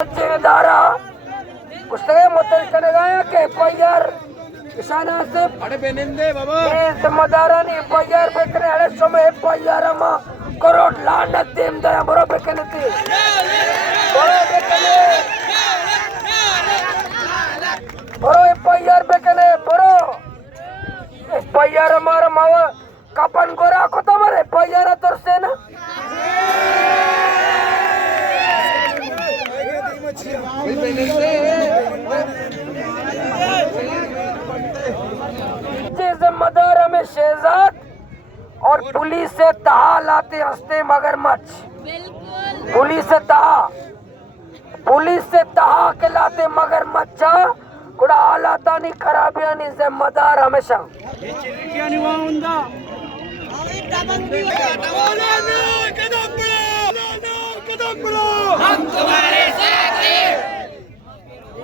ದಾರಾ ಪುಸ್ತಕ ಮೊತ್ತಕ್ಕೆ FIR ईशान आसिफ जिम्मेदारांनी FIR ಬೇಕನೆ ಹಳೆ ಸಮಯ FIR ಅಮ್ಮ ಕರೋಡ್ ಲಾಂಡ್ ದೇಮ್ ದಯ ಬರಬೇಕನ್ನತಿ ಬರೋ FIR ಬೇಕನೆ ಬರೋ FIR ಮಾರ ಮಾವ ಕಾಪನ್ ಗೋರ ಹಾಕೋತ ಮಾರೆ FIR ತೋರ್ಸೇನಾ जिम्मेदार हमें शहजाद और पुलिस से तहा लाते हंसते मगरमच्छ पुलिस से तहा के लाते मगरमच्छ कुड़ा हालाता नहीं खराबियां नहीं जिम्मेदार हमेशा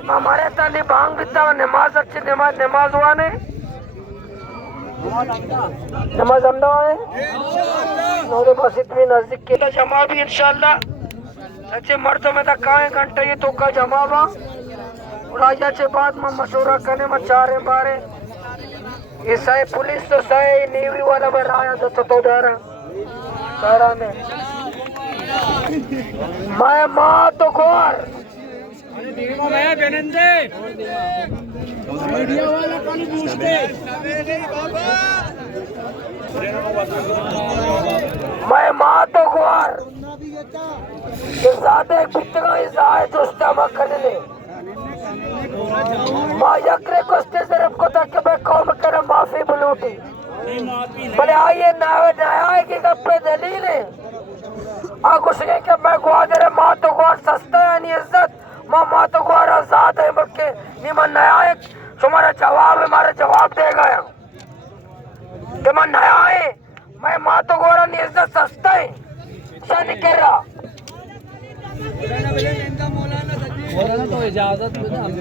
हमारे ताली भांग बिता नमाज अच्छी नमाज हुआ ने नमाज हमदा है नौरे मस्जिद में नजदीक के जमा भी इंशाल्लाह सच्चे मर्दों में तक काए घंटे ये तो का जमा हुआ राजा के बाद में मशवरा करने में चारे बारे ये सही पुलिस तो सही नेवी वाला में राया तो डरा सारा ने मैं माँ तो खोर मैं माँ तो खोर ज्यादा करने माँ यकरे कोस्ते सिर्फ को तक मैं कौम कर माफी बुलूटी बोले आइए न्याय की गप्पे दलील है कुछ नहीं कि मैं ग्वादर माँ तो ग्वार सस्ता है नहीं इज्जत माँ तो ग्वार आजाद है बल्कि निमन न्याय तुम्हारा जवाब है हमारा जवाब देगा कि मैं नया है मैं माँ तो ग्वार नहीं इज्जत सस्ता है ऐसा नहीं कह रहा मौलाना तो इजाजत मौलाना